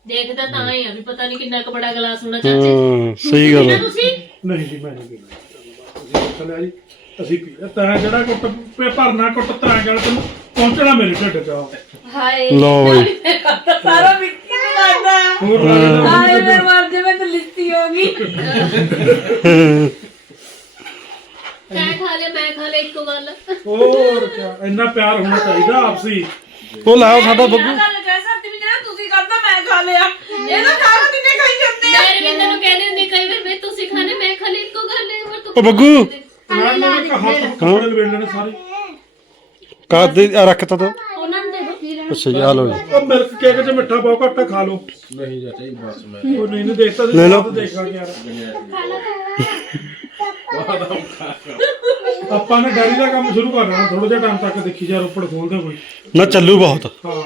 ਦੇਖਦਾ ਤਾਂ ਹੀ ਆ ਵੀ ਪਤਾ ਨਹੀਂ ਕਿੰਨਾ ਕੁ ਬੜਾ ਗਲਾਸ ਹੋਣਾ ਚਾਚੇ ਹਾਂ ਸਹੀ ਗੱਲ ਹੈ ਤੁਸੀਂ? ਨਹੀਂ ਜੀ ਮੈਂ ਨਹੀਂ ਪੀਣਾ। ਜੀ ਅਸੀਂ ਪੀ ਲਿਆ। ਤੈਂ ਜਿਹੜਾ ਕੁੱਟ ਪੇ ਭਰਨਾ ਕੁੱਟ ਤੈਂ ਗੱਲ ਤੈਨੂੰ ਪਹੁੰਚਣਾ ਮੇਰੇ ਢਿੱਡ 'ਚ। ਆ। ਹਾਏ। ਲੋ ਬਈ। ਸਾਰਾ ਮਿੱਟੀ ਨੂੰ ਲੱਗਦਾ ਹੋਰ ਲੱਗਦਾ ਹਾਏ ਮੈਂ ਮਰ ਜਾ ਮੈਂ ਤਾਂ ਲਿੱਤੀ ਹੋ ਗਈ ਤੈਂ ਖਾ ਲਿਆ ਮੈਂ ਖਾ ਲਿਆ ਇੱਕੋ ਗੱਲ। ਹੋਰ ਕਿਆ ਇੰਨਾ ਪਿਆਰ ਹੋਣਾ ਚਾਹੀਦਾ ਆਪਸੀ। ਉਹ ਲਾਓ ਸਾਡਾ ਬੱਬੂ। ਗੱਲ ਕਹਿ ਸਕਦੀ ਵੀ ਜਿਹੜਾ ਤੁਸੀਂ ਕਰਦਾ ਮੈਂ ਖਾ ਲਿਆ। ਇਹ ਤਾਂ ਸਾਰਾ ਦਿਨੇ ਖਾਈ ਜਾਂਦੇ ਆ। ਮੈਂ ਰਵਿੰਦਰ ਨੂੰ ਕਹਿੰਦੀ ਹੁੰਦੀ ਕਈ ਵਾਰ ਮੈਂ ਤੁਸੀਂ ਖਾਣੇ ਮੈਂ ਖਾ ਲਈ ਇੱਕੋ ਗੱਲ ਹੈ ਹੋਰ ਤੂੰ ਉਹ ਬੱਗੂ ਹੱਥ ਕੱਪੜੇ ਸਾਰੇ। ਕਾਦੇ ਰੱਖਤਾ ਤਾ। ਅੱਛਾ ਜੀ ਆ ਲੋ ਜੀ। ਉਹ ਮਿਲਕ ਕੇਕ 'ਚ ਮਿੱਠਾ ਬਹੁਤ ਘੱਟ ਆ, ਖਾ ਲਓ। ਨਹੀਂ ਚਾਚਾ ਜੀ ਬਸ ਮੈਂ। ਉਹ ਨਹੀਂ ਦੇਖਤਾ ਸੀ ਲੈ ਲਓ। ਦੇਖਾਂਗੇ ਯਾਰ। ਆਪਾਂ ਨੇ ਡੈਰੀ ਦਾ ਕੰਮ ਸ਼ੁਰੂ ਕਰਨਾ ਥੋੜਾ ਜਿਹਾ ਟਾਈਮ ਤੱਕ ਦੇਖੀ ਜਾ ਰੋਪੜ ਖੋਲਦੇ ਕੋਈ ਨਾ ਚੱਲੂ ਬਹੁਤ। ਹਾਂ।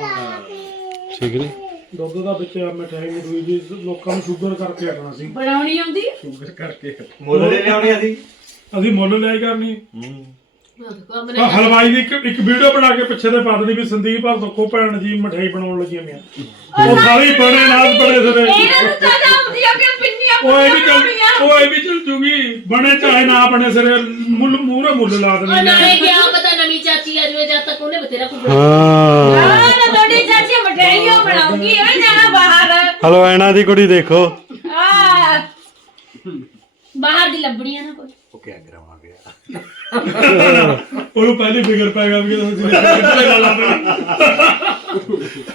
ਠੀਕ ਨਹੀਂ? ਦੁੱਧ ਦਾ ਵਿੱਚ ਆ ਮਠਿਆਈ ਮਠੂਈ ਜੀ ਲੋਕਾਂ ਨੂੰ ਸ਼ੂਗਰ ਕਰਕੇ ਹਟਣਾ ਸੀ। ਬਣਾਉਣੀ ਆਉਂਦੀ? ਸ਼ੂਗਰ ਕਰਕੇ। ਮੁੱਲ ਲੈ ਲਿਆਉਣੀ ਅਸੀਂ? ਅਸੀਂ ਮੁੱਲ ਲਿਆਈ ਕਰਨੀ ਉਹ ਆਹ ਹਲਵਾਈ ਦੀ ਇੱਕ ਇੱਕ ਵੀਡੀਓ ਬਣਾ ਕੇ ਪਿੱਛੇ ਤੇ ਪਾ ਦੇਣੀ ਵੀ ਸੰਦੀਪ ਹਰ ਦੁੱਖੋ ਭੈਣ ਜੀ ਮਠਿਆਈ ਬਣਾਉਣ ਲੱਗੀਆਂ ਮੀਆਂ ਉਹ ਸਾਰੀ ਬਣੇ ਨਾਚ ਬਣੇ ਸਰੇ। ਇਹਨਾਂ ਨੂੰ ਤਾਂ ਆਉਂਦੀ ਆ ਕਿ ਪਿੰਨੀਆਂ ਉਹ ਇਹ ਵੀ ਚੱਲ ਉਹ ਇਹ ਵੀ ਚੱਲ ਜੂਗੀ। ਬਣੇ ਚਾਹੇ ਨਾ ਬਣੇ ਸਰੇ ਮੁੱਲ ਮੂਹਰੇ ਮੁੱਲ ਲਾ ਉਹ ਦੇਣੀ ਨਾਲੇ ਕਿਆ ਪਤਾ ਨਵੀਂ ਚਾਚੀ ਆ ਜਾਵੇ ਜਦ ਤੱਕ ਉਹਨੇ ਬਤੇਰਾ ਕੁਝ ਹਾਂ। ਨਾ ਤੁਹਾਡੀ ਚਾਚੀ ਮਠਿਆਈਓ ਬਣਾਉਂਗੀ ਐਵੇਂ ਜਾਣਾ ਬਾਹਰ। ਹਲੋ ਐਣਾ ਦੀ ਕੁੜੀ ਦੇਖੋ। ਆ ਬਾਹਰ ਦੀ ਲੱਭਣੀ ਆ ਨਾ ਕੋਈ। ਉਹ ਕਿਆ ਕਰਾਵਾਂ ਗਿਆ ਉਹਨੂੰ ਪਹਿਲੀ ਫਿਕਰ ਪੈ ਗਿਆ ਵੀ ਤੁਸੀਂ ਲੈ ਲਾ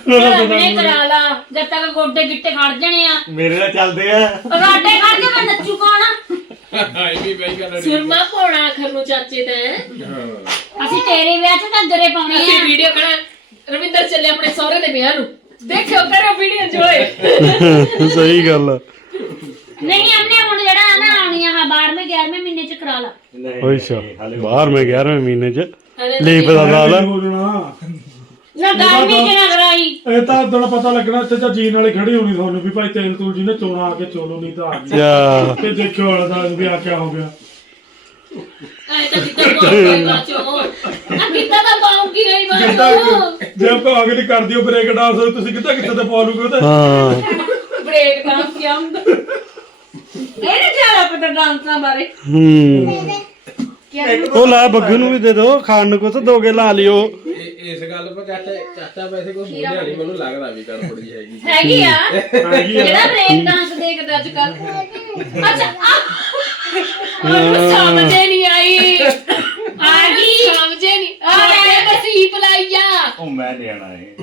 ਚਲ ਆਪਣੇ ਕਰਾ ਲਾ ਜਦ ਤੱਕ ਗੋਡੇ ਗਿੱਟੇ ਖੜ ਜਾਣੇ ਆ। ਮੇਰੇ ਨਾਲ ਚੱਲਦੇ ਆ। ਰਾਡੇ ਖੜ ਕੇ ਮੈਂ ਨੱਚੂ ਕੌਣ ਇਹ ਵੀ ਬਈ ਗੱਲ ਸਿਰ ਮਾ ਪੋਣਾ ਆਖਰ ਨੂੰ ਚਾਚੇ ਦਾ ਅਸੀਂ ਤੇਰੇ ਵਿਆਹ 'ਚ ਤਾਂ ਦਰੇ ਪਾਉਣੇ ਅਸੀਂ ਆ। ਵੀਡੀਓ ਕਰਾਂ ਰਵਿੰਦਰ ਚੱਲੇ ਆਪਣੇ ਸਹੁਰੇ ਦੇ ਵਿਆਹ ਨੂੰ। ਦੇਖਿਓ ਕਰੋ ਵੀਡੀਓ ਜੋਏ। ਸਹੀ ਗੱਲ ਆ। ਨਹੀਂ ਆਪਣੇ ਹੁਣ ਜਿਹੜਾ ਆ ਨਾ ਆਉਣੀ ਆ 12ਵੇਂ 11ਵੇਂ ਮਹੀਨੇ 'ਚ ਕਰਾ ਲਾ। ਅੱਛਾ ਬਾਹਰ ਮੈਂ 11ਵੇਂ ਮਹੀਨੇ ਚ। ਲੀਪ ਦਾ ਸਾਲ ਆ। ਬੋਲਣਾ ਨਾ 12ਵੇਂ 'ਚ ਨਾ ਕਰਾਈ। ਇਹ ਤਾਂ ਉਦੋਂ ਪਤਾ ਲੱਗਣਾ ਇੱਥੇ ਤਾਂ ਜੀਨ ਵਾਲੀ ਖੜੀ ਹੋਣੀ ਤੁਹਾਨੂੰ ਵੀ ਭਾਈ ਤੇਲ ਤੂਲ ਜੀ ਨੇ ਚੋਣਾ ਆ ਕੇ ਚੋਲੋ ਨਹੀਂ ਤਾਂ ਆ ਗਈ। ਯਾ ਤੇ ਦੇਖਿਓ ਵਾਲਾ ਦਾ ਵੀ ਆ ਕਿਆ ਹੋ ਗਿਆ। ਐ ਤਾਂ ਕਿੱਦਾਂ ਪਾਉਂਗੀ ਬਾਚੋ ਆ ਕਿੱਦਾਂ ਦਾ ਪਾਉਂਗੀ ਗਈ ਬਾਚੋ ਜੇ ਆਪਾਂ ਅਗਲੀ ਕਰ ਦਿਓ ਬ੍ਰੇਕ ਡਾਂਸ ਤੁਸੀਂ ਕਿੱਥੇ ਕਿੱਥੇ ਤੇ ਪਾ ਲੂਗੇ ਉਹਦੇ? ਹਾਂ। ਬ੍ਰੇਕ ਡਾਂਸ ਕੀ ਹੁੰਦਾ? ਇਹਨੇ ਜ਼ਿਆਦਾ ਪਤਾ ਡਾਂਸਾਂ ਬਾਰੇ। ਹੂੰ। ਉਹ ਲੈ ਬੱਗੂ ਨੂੰ ਵੀ ਦੇ ਦਿਓ ਖਾਣ ਨੂੰ ਕੁਛ ਦੋਗੇ ਲਾ ਲਿਓ। ਇਹ ਇਸ ਗੱਲ ਪਰ ਚਾਚਾ ਚਾਚਾ ਵੈਸੇ ਕੋਈ ਬੋਲਿਆ ਨਹੀਂ ਮੈਨੂੰ ਲੱਗਦਾ ਵੀ ਗੜਬੜ ਹੈਗੀ। ਹੈਗੀ ਆ? ਆ। ਜਿਹੜਾ ਬ੍ਰੇਕ ਡਾਂਸ ਦੇਖਦਾ ਅੱਜ ਕੱਲ ਅੱਛਾ ਮੈਨੂੰ ਸਮਝੇ ਨਹੀਂ ਆਈ। ਆ ਗਈ। ਸਮਝੇ ਨਹੀਂ ਆ ਮੈਂ ਨਸੀਬ ਲਾਈਆ ਉਹ ਮੈਂ ਲਿਆਣਾ ਹੈ।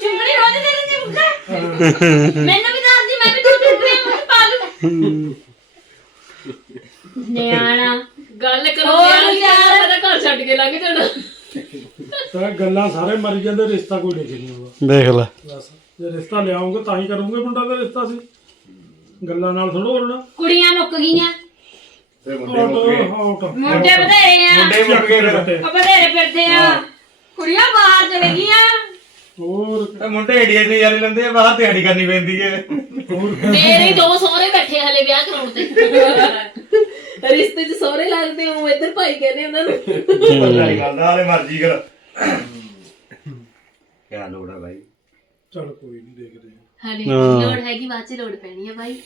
ਚੁੰਗਲੀ ਰੋਜ਼ ਦੇ ਲੈਂਦੇ ਮੁੱਕਾ ਮੈਨੂੰ ਵੀ ਦੱਸਦੀ ਮੈਂ ਵੀ ਦੋ ਚੁੰਗਲੀਆਂ ਮੂੰਹ 'ਚ ਪਾ ਲੂੰ ਨਿਆਣਾ। ਗੱਲ ਕਰੋ ਹੋਰ ਯਾਰ ਯਾਰ। ਮੈਂ ਤਾਂ ਘਰ ਛੱਡ ਕੇ ਲੰਘ ਜਾਣਾ। ਤਾਂ ਗੱਲਾਂ ਸਾਰੇ ਮਰੀ ਜਾਂਦੇ ਰਿਸ਼ਤਾ ਕੋਈ ਨਹੀਂ ਹੋਗਾ ਦੇਖ ਲੈ। ਬਸ ਜੇ ਰਿਸ਼ਤਾ ਲਿਆਉਂਗੇ ਤਾਂ ਹੀ ਕਰੂੰਗੇ ਮੁੰਡਾ ਦਾ ਰਿਸ਼ਤਾ ਸੀ। ਗੱਲਾਂ ਨਾਲ ਥੋੜਾ ਹੋਣਾ ਕੁੜੀਆਂ ਮੁੱਕ ਗਈਆਂ। ਤੇ ਮੁੰਡੇ ਮੁੱਕ ਗਏ। ਆਊਟ ਆਊਟ ਮੁੰਡੇ ਬਥੇਰੇ ਆ। ਮੁੰਡੇ ਮੁੱਕ ਗਏ ਫਿਰ। ਉਹ ਬਥੇਰੇ ਫਿਰਦੇ ਆ। ਕੁੜੀਆਂ ਬਾਹਰ ਚਲੇ ਗਈਆਂ। ਹੋਰ। ਇਹ ਮੁੰਡੇ ਏਡੀਏ ਦੇ ਯਾਰੇ ਲੈਂਦੇ ਆ ਬਾਹਰ ਤਿਆਰੀ ਕਰਨੀ ਪੈਂਦੀ ਹੈ। ਹੋਰ। ਮੇਰੇ ਦੋ ਸਹੁਰੇ ਬੈਠੇ ਹਲੇ ਵਿਆਹ ਕਰਾਉਣ ਤੇ। ਰਿਸ਼ਤੇ 'ਚ ਸਹੁਰੇ ਲੱਗਦੇ ਹੋ ਇੱਧਰ ਭਾਈ ਕਹਿੰਦੇ ਉਹਨਾਂ ਨੂੰ। ਪਤਾ ਨਹੀਂ ਗੱਲ ਦਾ ਹਾਲੇ ਮਰਜ਼ੀ ਕਰ। ਕਿਆ ਲੋੜ ਹੈ ਭਾਈ ਚਲ ਕੋਈ ਨਹੀਂ ਦੇਖਦੇ ਹਾਂ। ਹਲੇ ਹਾਂ। ਲੋੜ ਹੈਗੀ ਬਾਅਦ 'ਚ ਲੋੜ ਪੈਣੀ ਹੈ ਭਾਈ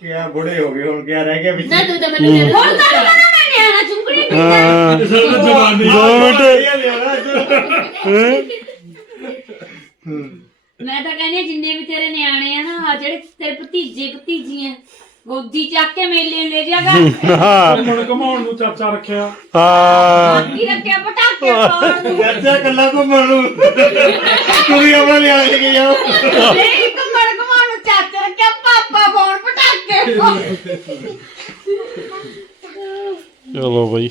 ਕਿਆ ਬੁੜੇ ਹੋ ਗਏ ਹੁਣ ਕਿਆ ਰਹਿ ਗਿਆ ਵਿੱਚ? ਨਾ ਤੂੰ ਤਾਂ ਮੈਨੂੰ ਕਹਿੰਦਾ ਹੁਣ ਤਾਂ ਕਹਿੰਦਾ ਮੈਂ ਨਿਆਣਾ ਚੁੰਗੜੀ ਹਾਂ। ਸਾਡਾ ਜਵਾਨੀ ਦੋ ਮਿੰਟ ਮੈਂ ਤਾਂ ਕਹਿੰਦੀ ਹਾਂ ਜਿੰਨੇ ਵੀ ਤੇਰੇ ਨਿਆਣੇ ਆ ਨਾ ਆ ਜਿਹੜੇ ਤੇਰੇ ਭਤੀਜੇ ਭਤੀਜੀਆਂ ਗੋਦੀ ਚੱਕ ਕੇ ਮੇਲੇ ਨੂੰ ਲੈ ਜਾਗਾ ਹਾਂ ਘਮਾਉਣ ਨੂੰ ਚਾਚਾ ਰੱਖਿਆ। ਹਾਂ। ਕੀ ਰੱਖਿਆ ਪਟਾਕੇ ਪਾਉਣ ਨੂੰ। ਚਾਚਾ ਕੱਲਾ ਘੁੰਮਣ ਨੂੰ। ਤੁਸੀਂ ਆਪਣਾ ਲਿਆ ਕੇ ਜਾਓ। ਨਹੀਂ ਘੁੰਮਣ ਘਮਾਉਣ ਨੂੰ ਚਾਚਾ ਰੱਖਿਆ ਪਾਪਾ ਪਾਉਣ ਪਟਾਕੇ। ਚਲੋ ਬਈ।